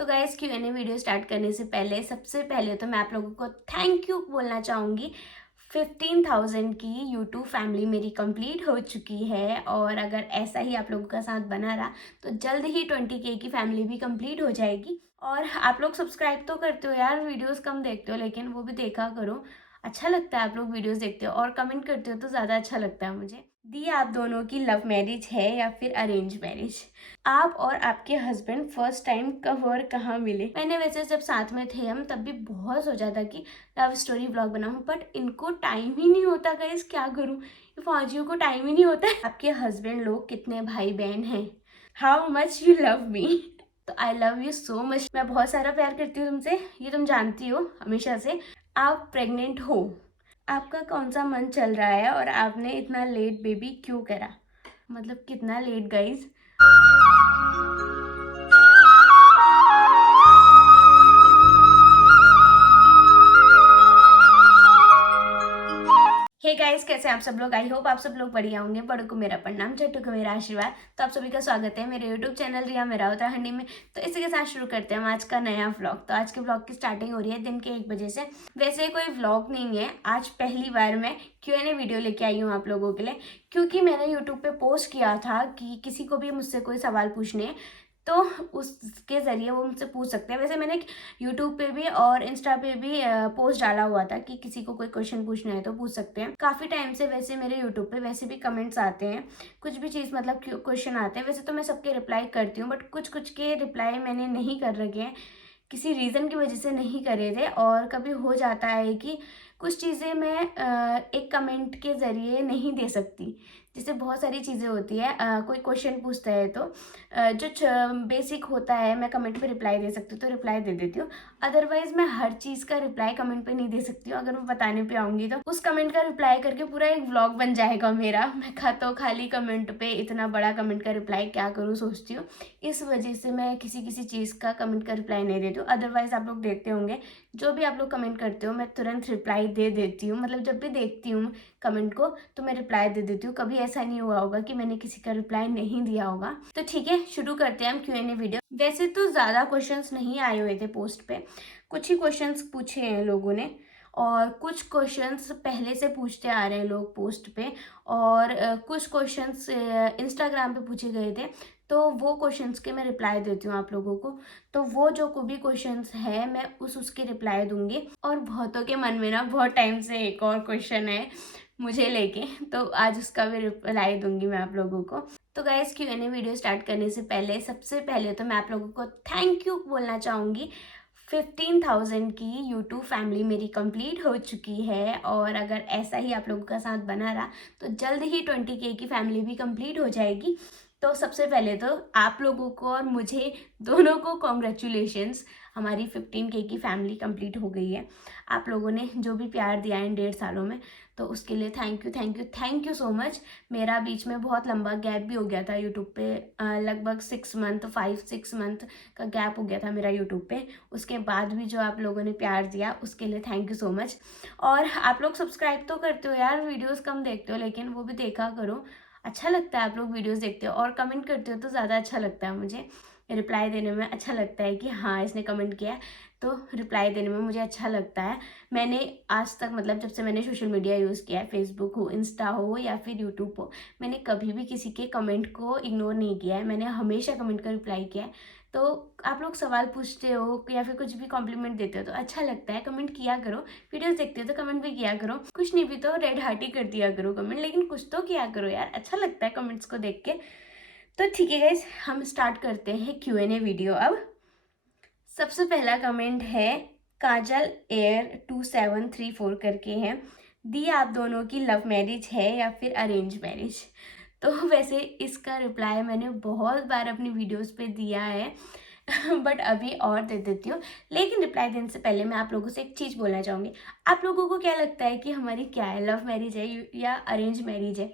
तो guys Q&A video start करने से पहले सबसे पहले तो मैं आप लोगों को थैंक यू बोलना चाहूँगी। 15,000 की यूट्यूब फैमिली मेरी कंप्लीट हो चुकी है और अगर ऐसा ही आप लोगों का साथ बना रहा तो जल्द ही 20K की फैमिली भी कंप्लीट हो जाएगी। और आप लोग सब्सक्राइब तो करते हो यार, वीडियोस कम देखते हो लेकिन वो भी देखा करो। अच्छा लगता है आप लोग वीडियोस देखते हो और कमेंट करते हो तो ज़्यादा अच्छा लगता है मुझे। दी आप दोनों की लव मैरिज है या फिर अरेंज मैरिज? आप और आपके हस्बैंड फर्स्ट टाइम कब और कहाँ मिले? मैंने वैसे जब साथ में थे हम तब भी बहुत सोचा था कि लव स्टोरी ब्लॉग बनाऊं, बट इनको टाइम ही नहीं होता गाइस, क्या करूं, ये फौजियों को टाइम ही नहीं होता है। आपके हस्बैंड लोग कितने भाई बहन हैं? How much you love me? तो I love you so much. मैं बहुत सारा प्यार करती हूँ तुमसे, ये तुम जानती हो हमेशा से। आप प्रेग्नेंट हो? आपका कौन सा मंथ चल रहा है और आपने इतना लेट बेबी क्यों करा? मतलब कितना लेट गाइस? हे गाइस, कैसे हैं आप सब लोग? आई होप आप सब लोग बढ़िया होंगे। बड़ों को मेरा प्रणाम, छोटों को मेरा आशीर्वाद। तो आप सभी का स्वागत है मेरे यूट्यूब चैनल रिया मेरा उत्तराखंडी में। तो इसी के साथ शुरू करते हैं हम आज का नया व्लॉग। तो आज के व्लॉग की स्टार्टिंग हो रही है दिन के 1 बजे से। वैसे कोई व्लॉग नहीं है, आज पहली बार मैं Q&A वीडियो लेके आई हूँ आप लोगों के लिए, क्योंकि मैंने यूट्यूब पे पोस्ट किया था कि किसी को भी मुझसे कोई सवाल पूछने हैं तो उसके ज़रिए वो मुझसे पूछ सकते हैं। वैसे मैंने यूट्यूब पे भी और इंस्टा पे भी पोस्ट डाला हुआ था कि किसी को कोई क्वेश्चन पूछना है तो पूछ सकते हैं। काफ़ी टाइम से वैसे मेरे यूट्यूब पे वैसे भी कमेंट्स आते हैं, कुछ भी चीज़ मतलब क्वेश्चन आते हैं। वैसे तो मैं सबके रिप्लाई करती हूँ, बट कुछ कुछ के रिप्लाई मैंने नहीं कर रखे हैं, किसी रीज़न की वजह से नहीं करे थे। और कभी हो जाता है कि कुछ चीज़ें मैं एक कमेंट के ज़रिए नहीं दे सकती। जैसे बहुत सारी चीज़ें होती है, कोई क्वेश्चन पूछता है तो जो बेसिक होता है मैं कमेंट पे रिप्लाई दे सकती हूँ तो रिप्लाई दे देती हूँ। अदरवाइज मैं हर चीज़ का रिप्लाई कमेंट पे नहीं दे सकती हूँ। अगर मैं बताने पे आऊँगी तो उस कमेंट का रिप्लाई करके पूरा एक व्लॉग बन जाएगा मेरा। मैं तो खाली कमेंट पे इतना बड़ा कमेंट का रिप्लाई क्या करूँ सोचती हूँ। इस वजह से मैं किसी किसी चीज़ का कमेंट का रिप्लाई नहीं देती हूँ। अदरवाइज आप लोग देखते होंगे जो भी आप लोग कमेंट करते हो मैं तुरंत रिप्लाई दे देती हूँ। मतलब जब भी देखती हूँ कमेंट को तो मैं रिप्लाई दे देती हूँ। कभी ऐसा नहीं हुआ होगा कि मैंने किसी का रिप्लाई नहीं दिया होगा। तो ठीक है, शुरू करते हैं हम Q&A वीडियो। वैसे तो ज़्यादा क्वेश्चंस नहीं आए हुए थे पोस्ट पे, कुछ ही क्वेश्चंस पूछे हैं लोगों ने और कुछ क्वेश्चंस पहले से पूछते आ रहे हैं लोग पोस्ट पे। और कुछ क्वेश्चंस इंस्टाग्राम पे पूछे गए थे तो वो क्वेश्चंस के मैं रिप्लाई देती हूँ आप लोगों को। तो वो जो कोई भी क्वेश्चंस है मैं उसके रिप्लाई दूंगी। और बहुतों के मन में ना बहुत टाइम से एक और क्वेश्चन है मुझे लेके, तो आज उसका भी रिप्लाई दूंगी मैं आप लोगों को। तो गाइस Q&A वीडियो स्टार्ट करने से पहले सबसे पहले तो मैं आप लोगों को थैंक यू बोलना चाहूँगी। 15,000 की यूट्यूब फैमिली मेरी कंप्लीट हो चुकी है और अगर ऐसा ही आप लोगों का साथ बना रहा तो जल्द ही 20K की फैमिली भी कंप्लीट हो जाएगी। तो सबसे पहले तो आप लोगों को और मुझे दोनों को कॉन्ग्रेचुलेशंस, हमारी 15K की फैमिली कंप्लीट हो गई है। आप लोगों ने जो भी प्यार दिया है इन 1.5 सालों में, तो उसके लिए thank you thank you thank you so much. मेरा बीच में बहुत लंबा गैप भी हो गया था यूट्यूब पे, लगभग 6 मंथ 5-6 मंथ का गैप हो गया था मेरा यूट्यूब पे। उसके बाद भी जो आप लोगों ने प्यार दिया उसके लिए थैंक यू सो मच। और आप लोग सब्सक्राइब तो करते हो यार, वीडियोस कम देखते हो लेकिन वो भी देखा करो। अच्छा लगता है आप लोग वीडियोस देखते हो और कमेंट करते हो तो ज़्यादा अच्छा लगता है मुझे। रिप्लाई देने में अच्छा लगता है कि हाँ इसने कमेंट किया है, तो रिप्लाई देने में मुझे अच्छा लगता है। मैंने आज तक मतलब जब से मैंने सोशल मीडिया यूज़ किया है, फेसबुक हो, इंस्टा हो या फिर यूट्यूब हो, मैंने कभी भी किसी के कमेंट को इग्नोर नहीं किया है। मैंने हमेशा कमेंट का रिप्लाई किया है। तो आप लोग सवाल पूछते हो या फिर कुछ भी कॉम्प्लीमेंट देते हो तो अच्छा लगता है, कमेंट किया करो। वीडियोस देखते हो तो कमेंट भी किया करो, कुछ नहीं भी तो रेड हार्ट ही कर दिया करो कमेंट, लेकिन कुछ तो किया करो यार, अच्छा लगता है कमेंट्स को देख के। तो ठीक है गाइज, हम स्टार्ट करते हैं Q&A वीडियो अब। सबसे पहला कमेंट है काजल एयर 2734 करके है। दी आप दोनों की लव मैरिज है या फिर अरेंज मैरिज? तो वैसे इसका रिप्लाई मैंने बहुत बार अपनी वीडियोस पे दिया है बट अभी और दे देती हूँ। लेकिन रिप्लाई देने से पहले मैं आप लोगों से एक चीज़ बोलना चाहूँगी। आप लोगों को क्या लगता है कि हमारी क्या है, लव मैरिज है या अरेंज मैरिज है?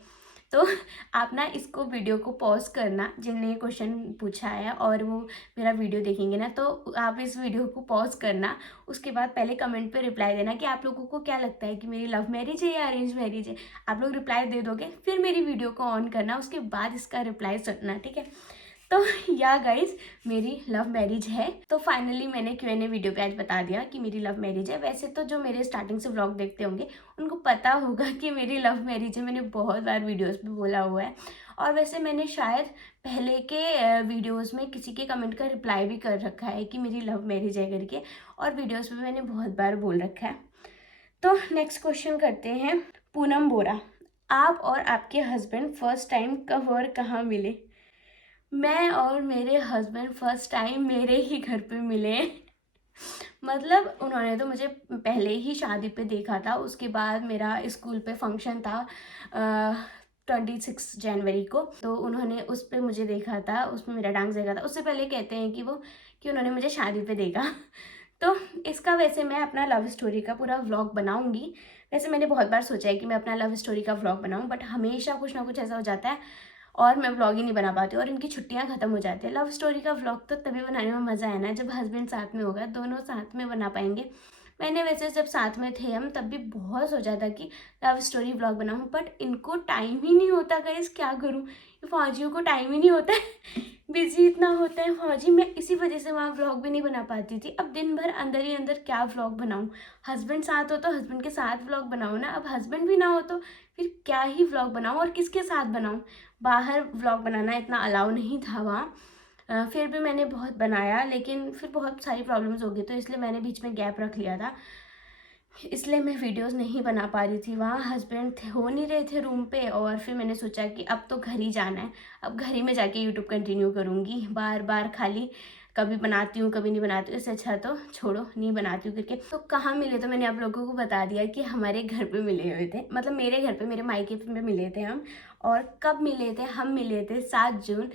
तो आप ना इसको वीडियो को पॉज करना, जिनने ये क्वेश्चन पूछा है और वो मेरा वीडियो देखेंगे ना, तो आप इस वीडियो को पॉज करना। उसके बाद पहले कमेंट पे रिप्लाई देना कि आप लोगों को क्या लगता है कि मेरी लव मैरिज है या अरेंज मैरिज है। आप लोग रिप्लाई दे दोगे, फिर मेरी वीडियो को ऑन करना, उसके बाद इसका रिप्लाई सुनना, ठीक है? तो या गाइज मेरी लव मैरिज है। तो फाइनली मैंने Q&A वीडियो पे आज बता दिया कि मेरी लव मैरिज है। वैसे तो जो मेरे स्टार्टिंग से व्लॉग देखते होंगे उनको पता होगा कि मेरी लव मैरिज है, मैंने बहुत बार वीडियोस पे बोला हुआ है। और वैसे मैंने शायद पहले के वीडियोस में किसी के कमेंट का रिप्लाई भी कर रखा है कि मेरी लव मैरिज है करके, और वीडियोस में मैंने बहुत बार बोल रखा है। तो नेक्स्ट क्वेश्चन करते हैं। पूनम बोरा, आप और आपके हस्बैंड फर्स्ट टाइम कब और कहाँ मिले? मैं और मेरे हस्बैंड फर्स्ट टाइम मेरे ही घर पे मिले। मतलब उन्होंने तो मुझे पहले ही शादी पे देखा था, उसके बाद मेरा स्कूल पे फंक्शन था 26 जनवरी को, तो उन्होंने उस पर मुझे देखा था, उसमें मेरा डांस देखा था। उससे पहले कहते हैं कि उन्होंने मुझे शादी पे देखा। तो इसका वैसे मैं अपना लव स्टोरी का पूरा व्लॉग बनाऊंगी। वैसे मैंने बहुत बार सोचा है कि मैं अपना लव स्टोरी का व्लॉग बनाऊं, बट हमेशा कुछ ना कुछ ऐसा हो जाता है और मैं व्लॉग ही नहीं बना पाती, और इनकी छुट्टियां खत्म हो जाती है। लव स्टोरी का व्लॉग तो तभी बनाने में मज़ा है ना जब हस्बैंड साथ में होगा, दोनों साथ में बना पाएंगे। मैंने वैसे जब साथ में थे हम तब भी बहुत सोचा था कि लव स्टोरी व्लॉग बनाऊं, बट इनको टाइम ही नहीं होता गाइस, क्या करूं, फौजियों को टाइम ही नहीं होता है। बिजी इतना होता है फौजी, मैं इसी वजह से वहाँ व्लॉग भी नहीं बना पाती थी। अब दिन भर अंदर ही अंदर क्या व्लॉग बनाऊं? हस्बैंड साथ हो तो हस्बैंड के साथ व्लॉग बनाऊं ना, अब हस्बैंड भी ना हो तो फिर क्या ही व्लॉग बनाऊं और किसके साथ बनाऊं? बाहर व्लॉग बनाना इतना अलाउ नहीं था वहाँ। फिर भी मैंने बहुत बनाया, लेकिन फिर बहुत सारी प्रॉब्लम्स हो गई, तो इसलिए मैंने बीच में गैप रख लिया था, इसलिए मैं वीडियोस नहीं बना पा रही थी। वहाँ हस्बैंड हो नहीं रहे थे रूम पे, और फिर मैंने सोचा कि अब तो घर ही जाना है, अब घर ही में जाके यूट्यूब कंटिन्यू करूँगी। बार बार खाली कभी बनाती हूँ कभी नहीं बनाती हूँ, इससे अच्छा तो छोड़ो, नहीं बनाती हूँ करके। तो कहाँ मिले, तो मैंने आप लोगों को बता दिया कि हमारे घर पे मिले हुए थे, मतलब मेरे घर पे, मेरे मायके पे मिले थे हम। और कब मिले थे? हम मिले थे 7 जून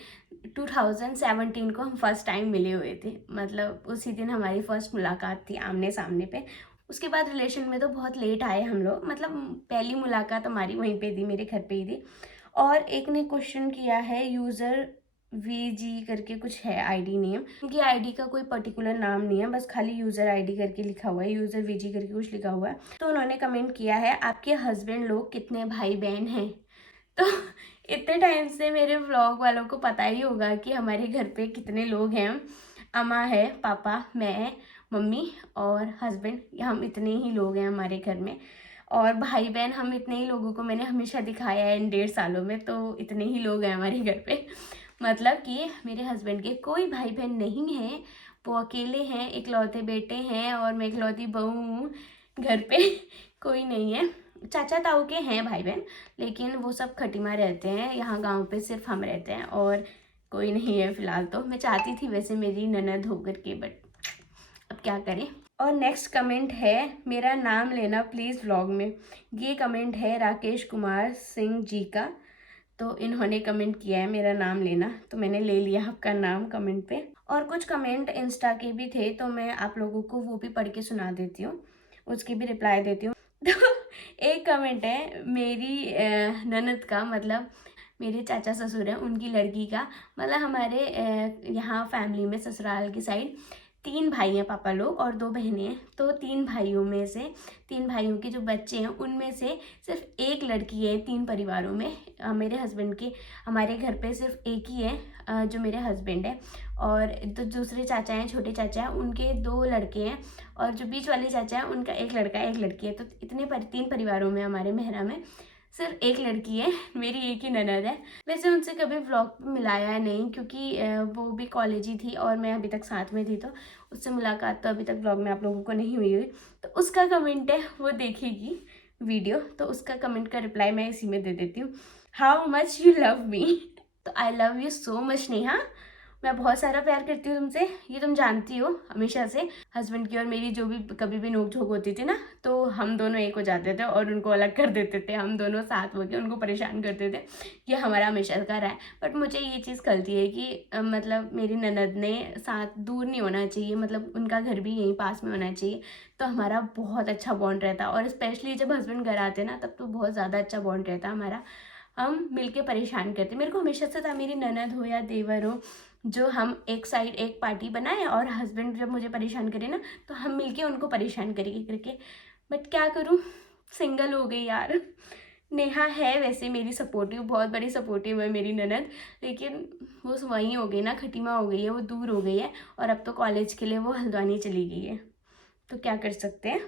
2017 को हम फर्स्ट टाइम मिले हुए थे। मतलब उसी दिन हमारी फर्स्ट मुलाकात थी आमने सामने पे। उसके बाद रिलेशन में तो बहुत लेट आए हम लोग, मतलब पहली मुलाकात हमारी वहीं पे थी, मेरे घर पे ही थी। और एक ने क्वेश्चन किया है, यूज़र VG करके कुछ है आईडी नेम, उनकी आईडी का कोई पर्टिकुलर नाम नहीं है, बस खाली यूज़र आईडी करके लिखा हुआ है, यूज़र VG करके कुछ लिखा हुआ है। तो उन्होंने कमेंट किया है, आपके हस्बैंड लोग कितने भाई बहन हैं? तो इतने टाइम से मेरे व्लॉग वालों को पता ही होगा कि हमारे घर पे कितने लोग हैं। अम्मा है, पापा, मैं, मम्मी और हस्बैंड, हम इतने ही लोग हैं हमारे घर में। और भाई बहन हम इतने ही लोगों को मैंने हमेशा दिखाया है इन 1.5 सालों में, तो इतने ही लोग हैं हमारे घर पे। मतलब कि मेरे हस्बैंड के कोई भाई बहन नहीं है, वो अकेले हैं, इकलौते बेटे हैं, और मैं इकलौती बहू हूँ घर पे। कोई नहीं है। चाचा ताऊ के हैं भाई बहन, लेकिन वो सब खटीमा रहते हैं, यहाँ गांव पे सिर्फ हम रहते हैं, और कोई नहीं है फिलहाल। तो मैं चाहती थी वैसे मेरी ननद होकर के, बट अब क्या करें। और नेक्स्ट कमेंट है, मेरा नाम लेना प्लीज़ व्लॉग में। ये कमेंट है राकेश कुमार सिंह जी का। तो इन्होंने कमेंट किया है मेरा नाम लेना, तो मैंने ले लिया आपका नाम कमेंट पे। और कुछ कमेंट इंस्टा के भी थे, तो मैं आप लोगों को वो भी पढ़ के सुना देती हूँ, उसकी भी रिप्लाई देती हूँ। तो एक कमेंट है मेरी ननद का, मतलब मेरे चाचा ससुर हैं उनकी लड़की का। मतलब हमारे यहाँ फैमिली में ससुराल की साइड 3 भाई हैं पापा लोग और 2 बहनें हैं। तो 3 भाइयों में से 3 भाइयों के जो बच्चे हैं उनमें से सिर्फ एक लड़की है 3 परिवारों में। मेरे हस्बैंड के, हमारे घर पे सिर्फ एक ही है जो मेरे हस्बैंड है। और तो दूसरे चाचा हैं, छोटे चाचा हैं, उनके 2 लड़के हैं, और जो बीच वाले चाचा हैं उनका एक लड़का एक लड़की है। तो इतने 3 परिवारों में हमारे मेहरा में सिर्फ एक लड़की है, मेरी एक ही ननद है। वैसे उनसे कभी व्लॉग मिलाया नहीं, क्योंकि वो भी कॉलेज ही थी और मैं अभी तक साथ में थी, तो उससे मुलाकात तो अभी तक व्लॉग में आप लोगों को नहीं हुई। तो उसका कमेंट है, वो देखेगी वीडियो, तो उसका कमेंट का रिप्लाई मैं इसी में दे देती हूँ। How much you love me. तो I love you so much Neha, मैं बहुत सारा प्यार करती हूँ तुमसे, ये तुम जानती हो हमेशा से। हस्बैंड की और मेरी जो भी कभी भी नोक झोंक होती थी ना, तो हम दोनों एक हो जाते थे और उनको अलग कर देते थे, हम दोनों साथ होकर उनको परेशान करते थे। ये हमारा हमेशा का रहा है। बट मुझे ये चीज़ खलती है कि मतलब मेरी ननद ने साथ दूर नहीं होना चाहिए, मतलब उनका घर भी यहीं पास में होना चाहिए, तो हमारा बहुत अच्छा बॉन्ड रहता। और स्पेशली जब हस्बैंड घर आते ना, तब तो बहुत ज़्यादा अच्छा बॉन्ड रहता हमारा, हम मिलके परेशान करते। मेरे को हमेशा से था, मेरी ननद हो या देवर हो, जो हम एक साइड एक पार्टी बनाए, और हस्बैंड जब मुझे परेशान करे ना, तो हम मिलके उनको परेशान करेंगे करके। बट क्या करूँ, सिंगल हो गई यार, नेहा है वैसे मेरी सपोर्टिव, बहुत बड़ी सपोर्टिव है मेरी ननद, लेकिन वो वहीं हो गई ना, खटीमा हो गई है, वो दूर हो गई है और अब तो कॉलेज के लिए वो हल्द्वानी चली गई है, तो क्या कर सकते हैं।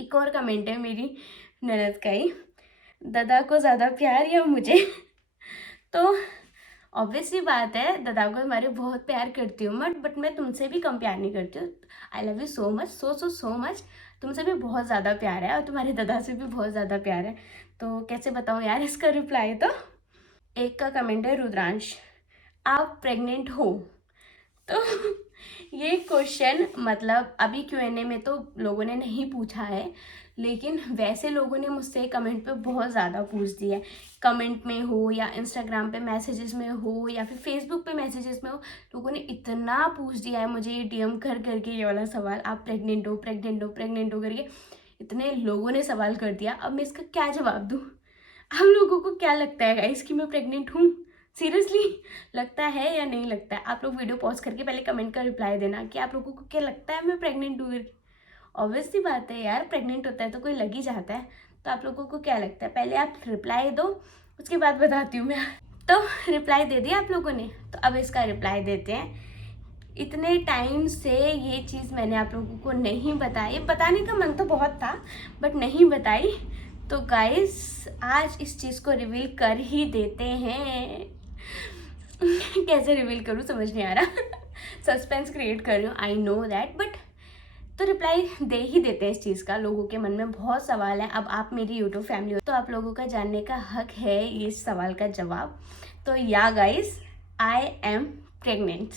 एक और कमेंट है मेरी ननद का ही, दादा को ज़्यादा प्यार या मुझे तो ऑब्वियसली बात है, दादा को हमारे बहुत प्यार करती हूँ बट मैं तुमसे भी कम प्यार नहीं करती हूँ। आई love you so much, so much. तुमसे भी बहुत ज़्यादा प्यार है और तुम्हारे दादा से भी बहुत ज़्यादा प्यार है। तो कैसे बताऊँ यार इसका रिप्लाई। तो एक का कमेंट है रुद्रांश, आप प्रेग्नेंट हो। तो ये क्वेश्चन मतलब अभी Q&A में तो लोगों ने नहीं पूछा है, लेकिन वैसे लोगों ने मुझसे कमेंट पे बहुत ज़्यादा पूछ दिया है। कमेंट में हो या इंस्टाग्राम पे मैसेजेस में हो या फिर फेसबुक पे मैसेजेस में हो, लोगों ने इतना पूछ दिया है मुझे ये DM कर करके ये वाला सवाल, आप प्रेग्नेंट हो, प्रेग्नेंट हो, प्रेग्नेंट हो करके इतने लोगों ने सवाल कर दिया। अब मैं इसका क्या जवाब दूँ। आप लोगों को क्या लगता है गाइस कि मैं प्रेग्नेंट हूँ? सीरियसली लगता है या नहीं लगता है? आप लोग वीडियो पॉज करके पहले कमेंट का रिप्लाई देना कि आप लोगों को क्या लगता है मैं प्रेग्नेंट हूँ करके। ऑब्वियसली बात है यार, प्रेग्नेंट होता है तो कोई लग ही जाता है। तो आप लोगों को क्या लगता है, पहले आप रिप्लाई दो, उसके बाद बताती हूँ मैं। तो रिप्लाई दे दिया आप लोगों ने, तो अब इसका रिप्लाई देते हैं। इतने टाइम से ये चीज़ मैंने आप लोगों को नहीं बताई, बताने का मन तो बहुत था बट नहीं बताई। तो गाइस आज इस चीज़ को रिवील कर ही देते हैं। कैसे रिवील करूँ समझ नहीं आ रहा। सस्पेंस क्रिएट कर रही हूँ, आई नो दैट, बट तो रिप्लाई दे ही देते हैं इस चीज़ का। लोगों के मन में बहुत सवाल है, अब आप मेरी यूट्यूब फैमिली हो तो आप लोगों का जानने का हक है इस सवाल का जवाब। तो या गाइस, आई एम प्रेग्नेंट।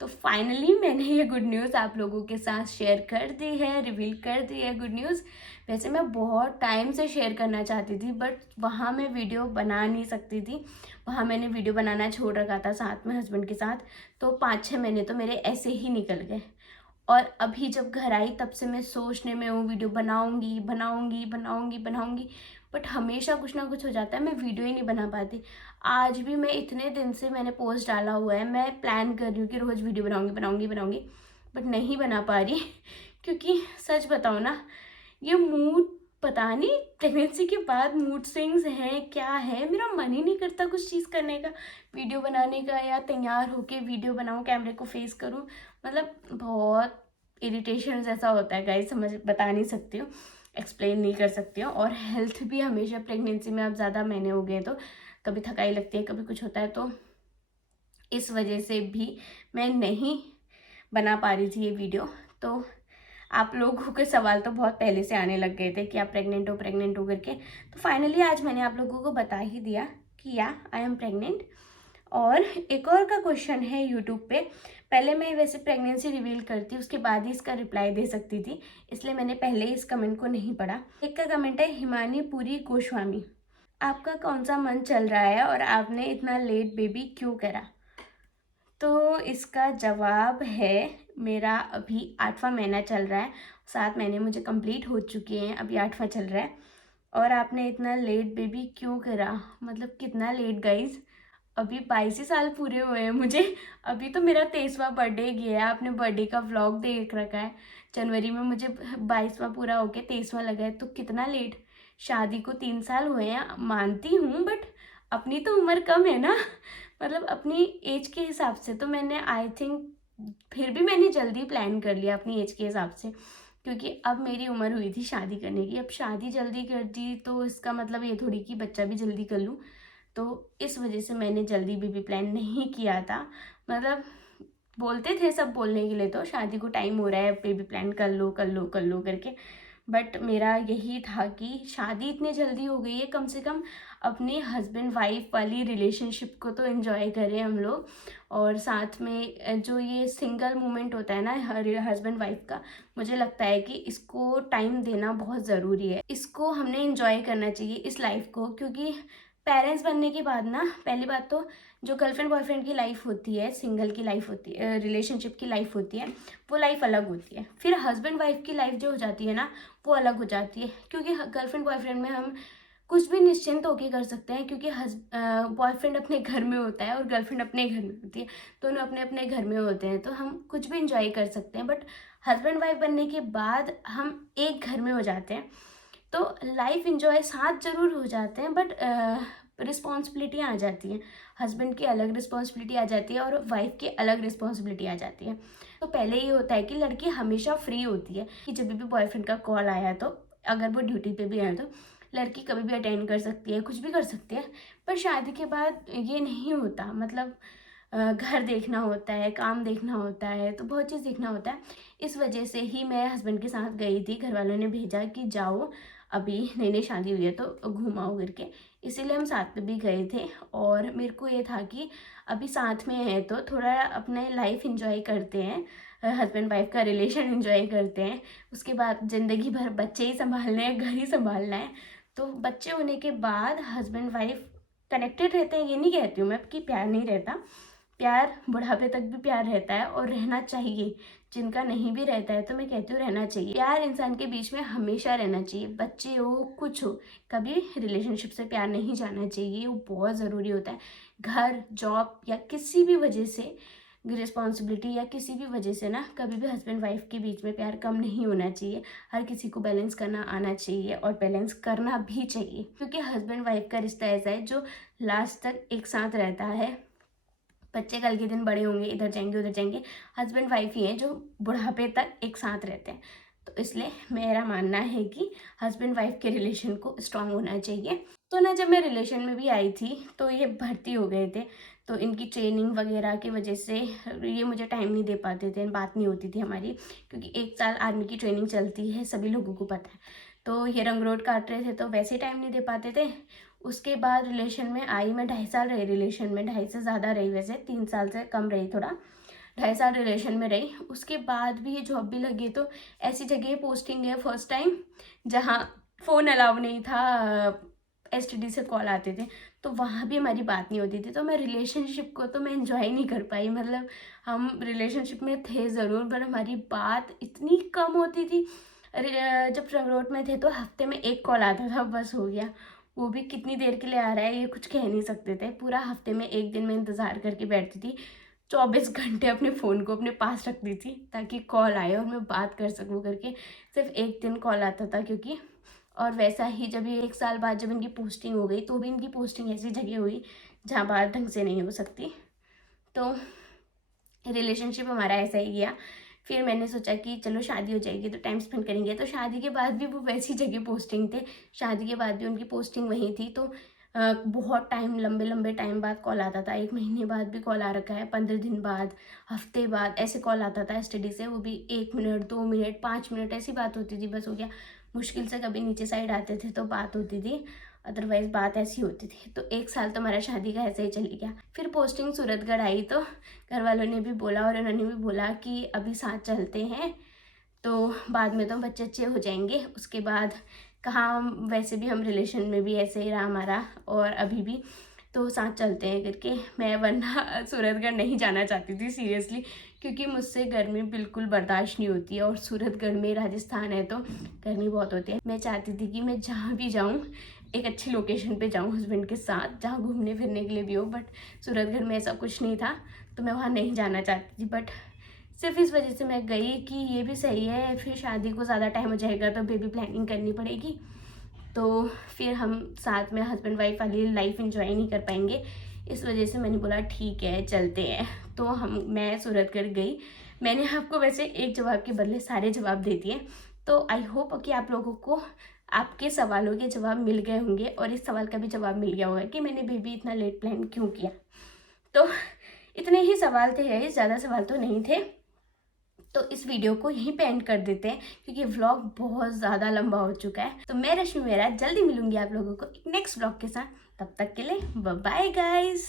तो फाइनली मैंने ये गुड न्यूज़ आप लोगों के साथ शेयर कर दी है, रिवील कर दी है गुड न्यूज़। वैसे मैं बहुत टाइम से शेयर करना चाहती थी बट वहाँ मैं वीडियो बना नहीं सकती थी, वहाँ मैंने वीडियो बनाना छोड़ रखा था साथ में हस्बैंड के साथ। तो 5-6 महीने तो मेरे ऐसे ही निकल गए और अभी जब घर आई तब से मैं सोचने में हूँ वीडियो बनाऊँगी बनाऊँगी बनाऊँगी बनाऊँगी, बट हमेशा कुछ ना कुछ हो जाता है, मैं वीडियो ही नहीं बना पाती। आज भी मैं इतने दिन से मैंने पोस्ट डाला हुआ है, मैं प्लान कर रही हूँ कि रोज़ वीडियो बनाऊँगी बनाऊँगी बनाऊँगी, बट नहीं बना पा रही। क्योंकि सच बताऊँ ना, ये मूड पता नहीं प्रेगनेंसी के बाद मूड स्विंग्स हैं क्या है, मेरा मन ही नहीं करता कुछ चीज़ करने का, वीडियो बनाने का या तैयार होके वीडियो बनाऊँ, कैमरे को फेस करूँ। मतलब बहुत इरिटेशन जैसा होता है गाइस, समझ बता नहीं सकती हूँ, एक्सप्लेन नहीं कर सकती हूँ। और हेल्थ भी हमेशा प्रेगनेंसी में अब ज़्यादा महीने हो गए तो कभी थकाई लगती है, कभी कुछ होता है, तो इस वजह से भी मैं नहीं बना पा रही थी ये वीडियो। तो आप लोगों के सवाल तो बहुत पहले से आने लग गए थे कि आप प्रेग्नेंट हो करके। तो फाइनली आज मैंने आप लोगों को बता ही दिया कि या आई एम प्रेग्नेंट। और एक और का क्वेश्चन है यूट्यूब पे, पहले मैं वैसे प्रेगनेंसी रिवील करती उसके बाद ही इसका रिप्लाई दे सकती थी, इसलिए मैंने पहले इस कमेंट को नहीं पढ़ा। एक का कमेंट है हिमानी पुरी गोस्वामी, आपका कौन सा मन चल रहा है और आपने इतना लेट बेबी क्यों करा। तो इसका जवाब है, मेरा अभी 8वां महीना चल रहा है, 7 महीने मुझे कंप्लीट हो चुके हैं, अभी 8वां चल रहा है। और आपने इतना लेट बेबी क्यों करा, मतलब कितना लेट गाइज, अभी 22 ही साल पूरे हुए हैं मुझे। अभी तो मेरा 23वां बर्थडे गया है, आपने बर्थडे का व्लॉग देख रखा है। जनवरी में मुझे 22वां पूरा होके 23वां लगा है, तो कितना लेट। शादी को 3 साल हुए हैं मानती हूँ, बट अपनी तो उम्र कम है ना। मतलब अपनी एज के हिसाब से तो मैंने आई थिंक फिर भी मैंने जल्दी प्लान कर लिया अपनी एज के हिसाब से, क्योंकि अब मेरी उम्र हुई थी शादी करने की। अब शादी जल्दी कर दी तो इसका मतलब ये थोड़ी कि बच्चा भी जल्दी कर लूँ, तो इस वजह से मैंने जल्दी बेबी प्लान नहीं किया था। मतलब बोलते थे सब बोलने के लिए तो शादी को टाइम हो रहा है, बेबी प्लान कर लो कर लो कर लो करके, बट मेरा यही था कि शादी इतनी जल्दी हो गई है, कम से कम अपने हस्बैंड वाइफ वाली रिलेशनशिप को तो एंजॉय करें हम लोग। और साथ में जो ये सिंगल मोमेंट होता है ना हस्बैंड वाइफ का, मुझे लगता है कि इसको टाइम देना बहुत ज़रूरी है, इसको हमने एंजॉय करना चाहिए इस लाइफ को। क्योंकि पेरेंट्स बनने के बाद ना, पहली बात तो जो गर्लफ्रेंड बॉयफ्रेंड की लाइफ होती है, सिंगल की लाइफ होती है, रिलेशनशिप की लाइफ होती है, वो लाइफ अलग होती है। फिर हस्बैंड वाइफ की लाइफ जो हो जाती है ना, वो अलग हो जाती है। क्योंकि गर्लफ्रेंड बॉयफ्रेंड में हम कुछ भी निश्चिंत होके कर सकते हैं, क्योंकि बॉयफ्रेंड अपने घर में होता है और गर्लफ्रेंड अपने घर में होती है, दोनों अपने अपने घर में होते हैं, तो हम कुछ भी इंजॉय कर सकते हैं। बट हस्बैंड वाइफ बनने के बाद हम एक घर में हो जाते हैं, तो लाइफ इंजॉय साथ ज़रूर हो जाते हैं, बट रिस्पॉन्सिबिलिटियाँ आ जाती हैं। हस्बैंड की अलग रिस्पॉन्सिबिलिटी आ जाती है और वाइफ की अलग रिस्पॉन्सिबिलिटी आ जाती है। तो पहले ये होता है कि लड़की हमेशा फ्री होती है कि जब भी बॉयफ्रेंड का कॉल आया तो अगर वो ड्यूटी पे भी है तो लड़की कभी भी अटेंड कर सकती है, कुछ भी कर सकती है। पर शादी के बाद ये नहीं होता, मतलब घर देखना होता है, काम देखना होता है, तो बहुत चीज़ देखना होता है। इस वजह से ही मैं हस्बैंड के साथ गई थी। घर वालों ने भेजा कि जाओ, अभी नई नई शादी हुई है तो घुमाओ करके, इसीलिए हम साथ में भी गए थे। और मेरे को ये था कि अभी साथ में है तो थोड़ा अपने लाइफ इंजॉय करते हैं, हस्बैंड वाइफ का रिलेशन इंजॉय करते हैं। उसके बाद ज़िंदगी भर बच्चे ही संभालने हैं, घर ही संभालना है। तो बच्चे होने के बाद हस्बैंड वाइफ कनेक्टेड रहते हैं, ये नहीं कहती हूँ मैं कि प्यार नहीं रहता, प्यार बुढ़ापे तक भी प्यार रहता है और रहना चाहिए। जिनका नहीं भी रहता है तो मैं कहती हूँ रहना चाहिए। प्यार इंसान के बीच में हमेशा रहना चाहिए, बच्चे हो कुछ हो, कभी रिलेशनशिप से प्यार नहीं जाना चाहिए, वो बहुत ज़रूरी होता है। घर, जॉब या किसी भी वजह से, रिस्पॉन्सिबिलिटी या किसी भी वजह से ना, कभी भी हस्बैंड वाइफ के बीच में प्यार कम नहीं होना चाहिए। हर किसी को बैलेंस करना आना चाहिए और बैलेंस करना भी चाहिए, क्योंकि हस्बैंड वाइफ का रिश्ता ऐसा है जो लास्ट तक एक साथ रहता है। बच्चे कल के दिन बड़े होंगे, इधर जाएंगे उधर जाएंगे, हस्बैंड वाइफ ही हैं जो बुढ़ापे तक एक साथ रहते हैं। तो इसलिए मेरा मानना है कि हस्बैंड वाइफ के रिलेशन को स्ट्रांग होना चाहिए। तो ना जब मैं रिलेशन में भी आई थी तो ये भर्ती हो गए थे, तो इनकी ट्रेनिंग वगैरह की वजह से ये मुझे टाइम नहीं दे पाते थे, बात नहीं होती थी हमारी, क्योंकि 1 साल आर्मी की ट्रेनिंग चलती है, सभी लोगों को पता है। तो ये रंग रोड काट रहे थे तो वैसे टाइम नहीं दे पाते थे। उसके बाद रिलेशन में आई, मैं 2.5 साल रही रिलेशन में, 2.5 से ज़्यादा रही, वैसे 3 साल से कम रही, थोड़ा 2.5 साल रिलेशन में रही। उसके बाद भी ये जॉब भी लगी तो ऐसी जगह पोस्टिंग है फर्स्ट टाइम जहाँ फ़ोन अलाउ नहीं था, STD से कॉल आते थे, तो वहाँ भी हमारी बात नहीं होती थी। तो मैं रिलेशनशिप को तो मैं एंजॉय नहीं कर पाई, मतलब हम रिलेशनशिप में थे ज़रूर पर हमारी बात इतनी कम होती थी। जब रंग रोड में थे तो हफ्ते में 1 कॉल आता था, बस हो गया। वो भी कितनी देर के लिए आ रहा है ये कुछ कह नहीं सकते थे। पूरा हफ्ते में 1 दिन में इंतज़ार करके बैठती थी, 24 घंटे अपने फ़ोन को अपने पास रखती थी ताकि कॉल आए और मैं बात कर सकूँ करके। सिर्फ 1 दिन कॉल आता था क्योंकि, और वैसा ही जब ये 1 साल बाद जब इनकी पोस्टिंग हो गई तो भी इनकी पोस्टिंग ऐसी जगह हुई जहाँ बात ढंग से नहीं हो सकती। तो रिलेशनशिप हमारा ऐसा ही गया। फिर मैंने सोचा कि चलो शादी हो जाएगी तो टाइम स्पेंड करेंगे। तो शादी के बाद भी वो वैसी जगह पोस्टिंग थे, शादी के बाद भी उनकी पोस्टिंग वहीं थी। तो बहुत टाइम, लंबे लंबे टाइम बाद कॉल आता था, 1 महीने बाद भी कॉल आ रखा है, 15 दिन बाद, हफ्ते बाद ऐसे कॉल आता था STD से। वो भी 1 मिनट 2 मिनट 5 मिनट ऐसी बात होती थी, बस हो गया। मुश्किल से कभी नीचे साइड आते थे तो बात होती थी, अदरवाइज़ बात ऐसी होती थी। तो 1 साल तो हमारा शादी का ऐसे ही चली गया। फिर पोस्टिंग सूरतगढ़ आई तो घर वालों ने भी बोला और उन्होंने भी बोला कि अभी साथ चलते हैं, तो बाद में तो बच्चे अच्छे हो जाएंगे। उसके बाद कहाँ, वैसे भी हम रिलेशन में भी ऐसे ही रहा हमारा और अभी भी, तो साथ चलते हैं करके। मैं वरना सूरतगढ़ नहीं जाना चाहती थी सीरियसली, क्योंकि मुझसे गर्मी बिल्कुल बर्दाश्त नहीं होती है और सूरतगढ़ में, राजस्थान है तो गर्मी बहुत होती है। मैं चाहती थी कि मैं जहाँ भी जाऊँ एक अच्छी लोकेशन पे जाऊँ हस्बैंड के साथ, जहाँ घूमने फिरने के लिए भी हो, बट सूरतगढ़ में ऐसा कुछ नहीं था तो मैं वहाँ नहीं जाना चाहती थी। बट सिर्फ इस वजह से मैं गई कि ये भी सही है, फिर शादी को ज़्यादा टाइम हो जाएगा तो बेबी प्लानिंग करनी पड़ेगी, तो फिर हम साथ में हस्बैंड वाइफ वाली लाइफ इंजॉय नहीं कर पाएंगे। इस वजह से मैंने बोला ठीक है चलते हैं। तो मैं सूरतगढ़ गई। मैंने आपको वैसे एक जवाब के बदले सारे जवाब दे दिए, तो आई होप कि आप लोगों को आपके सवालों के जवाब मिल गए होंगे और इस सवाल का भी जवाब मिल गया होगा कि मैंने बेबी इतना लेट प्लान क्यों किया। तो इतने ही सवाल थे गाइस, ज़्यादा सवाल तो नहीं थे। तो इस वीडियो को यहीं पे एंड कर देते हैं क्योंकि व्लॉग बहुत ज़्यादा लंबा हो चुका है। तो मैं रश्मि मेहरा जल्दी मिलूंगी आप लोगों को एक नेक्स्ट व्लॉग के साथ। तब तक के लिए बाय बाय गाइस।